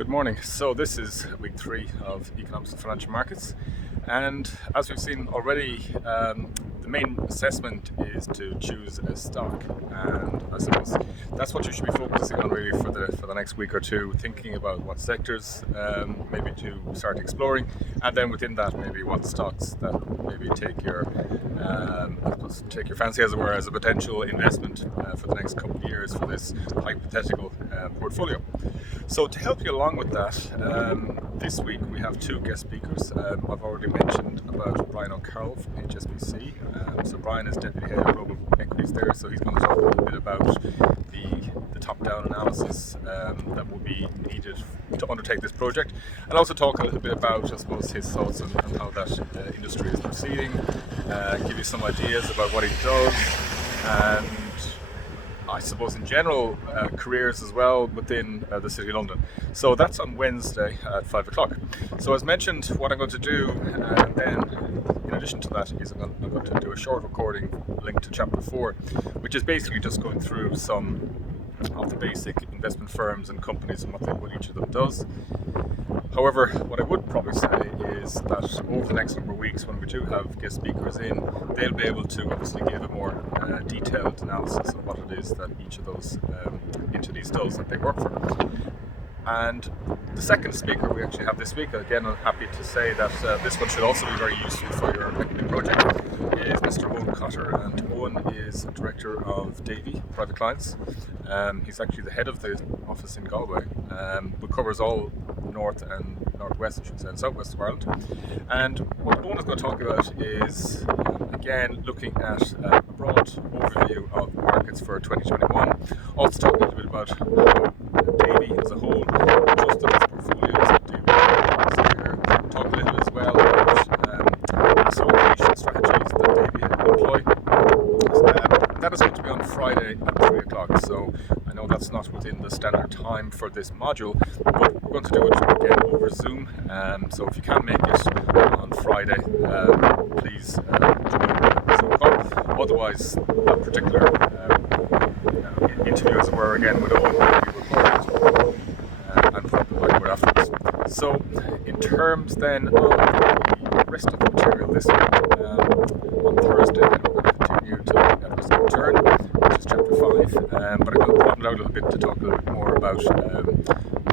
Good morning. So this is week 3 of economics and financial markets, and as we've seen already, the main assessment is to choose a stock, and I suppose that's what you should be focusing on really for the next week or two, thinking about what sectors maybe to start exploring, and then within that maybe what stocks that maybe take your fancy, as it were, as a potential investment for the next couple of years for this hypothetical portfolio. So to help you along with that, this week we have 2 guest speakers. I've already mentioned about Brian O'Carroll from HSBC. So Brian is Deputy Head of Global Equities there, so he's going to talk a little bit about the top-down analysis that will be needed to undertake this project, and also talk a little bit about, I suppose, his thoughts on how that industry is proceeding, give you some ideas about what he does, and I suppose in general careers as well within the City of London. So that's on Wednesday at 5 o'clock. So as mentioned, what I'm going to do then in addition to that is I'm going to do a short recording linked to chapter 4, which is basically just going through some of the basic investment firms and companies and what each of them does. However, what I would probably say is that over the next number of weeks, when we do have guest speakers in, they'll be able to obviously give a more detailed analysis of what it is that each of those entities does that they work for. And the second speaker we actually have this week, again I'm happy to say that this one should also be very useful for your equity project, is Mr. Owen Cotter, and Owen is Director of Davy Private Clients. He's actually the head of the office in Galway, which covers all north and northwest, I should say, and southwest of Ireland. And what Owen is going to talk about is, again, looking at a broad overview of markets for 2021. Also talk a little bit about how Davy as a whole adjusted its portfolios last year. Talk a little as well about asset allocation strategies that Davy employ. That is going to be on Friday at 3 o'clock, so I know that's not within the standard time for this module, but we're going to do it again over Zoom, so if you can't make it on Friday, please join the Zoom call. Otherwise, that particular interview, as it were, again with Owen, will be recorded and put up the whiteboard afterwards. So in terms then of the rest of the material this week, on Thursday then we're going to continue to look at risk and return, which is chapter 5, but I'm going to broaden out a little bit to talk a little bit more about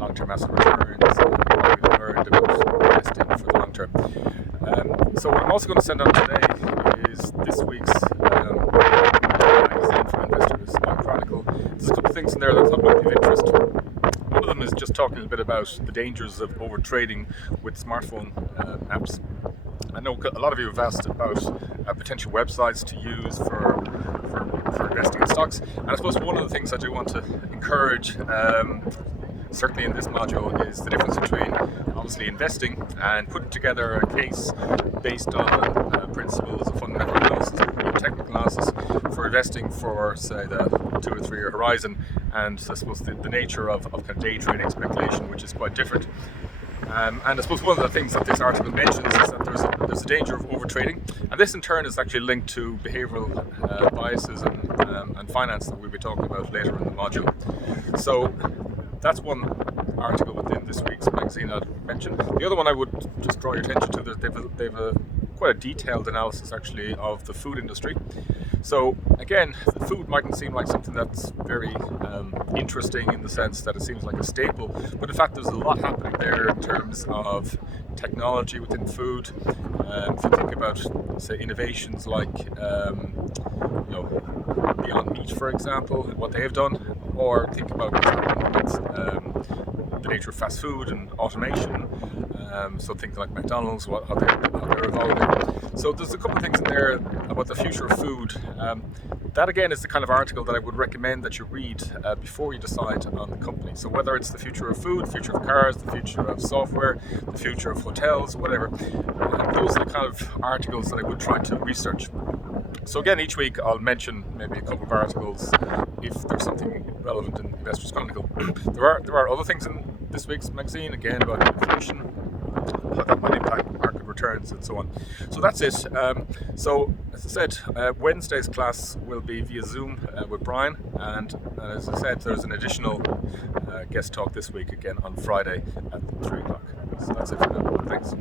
long-term asset returns and what we've learned about investing for the long term. So what I'm also going to send out today is this week's magazine for investors, Chronicle. There's a couple of things in there that I thought might be of interest. One of them is just talking a little bit about the dangers of over trading with smartphone apps. I know a lot of you have asked about potential websites to use for investing in stocks, and I suppose one of the things I do want to encourage, certainly in this module, is the difference between obviously investing and putting together a case based on principles of fundamental analysis, technical analysis, for investing for, say, the 2 or 3 year horizon, and I suppose the nature of kind of day trading speculation, which is quite different. And I suppose one of the things that this article mentions is that there's a danger of overtrading, and this in turn is actually linked to behavioural biases and finance that we'll be talking about later in the module. So that's one article within this week's magazine I'd mention. The other one I would just draw your attention to, they've quite a detailed analysis actually of the food industry. So again, the food mightn't seem like something that's very interesting in the sense that it seems like a staple, but in fact there's a lot happening there in terms of technology within food. If you think about, say, innovations like Beyond Meat, for example, what they have done, or think about what's happening with the nature of fast food and automation. So things like McDonald's, how they're evolving. So there's a couple of things in there about the future of food. That again is the kind of article that I would recommend that you read before you decide on the company. So whether it's the future of food, the future of cars, the future of software, the future of hotels, whatever, those are the kind of articles that I would try to research. So again, each week I'll mention maybe a couple of articles if there's something relevant in Investors Chronicle. There are other things in this week's magazine, again, about inflation, how that might impact market returns and so on. So that's it. So as I said, Wednesday's class will be via Zoom with Brian, and as I said, there's an additional guest talk this week again on Friday at 3 o'clock. So that's it for now. Thanks.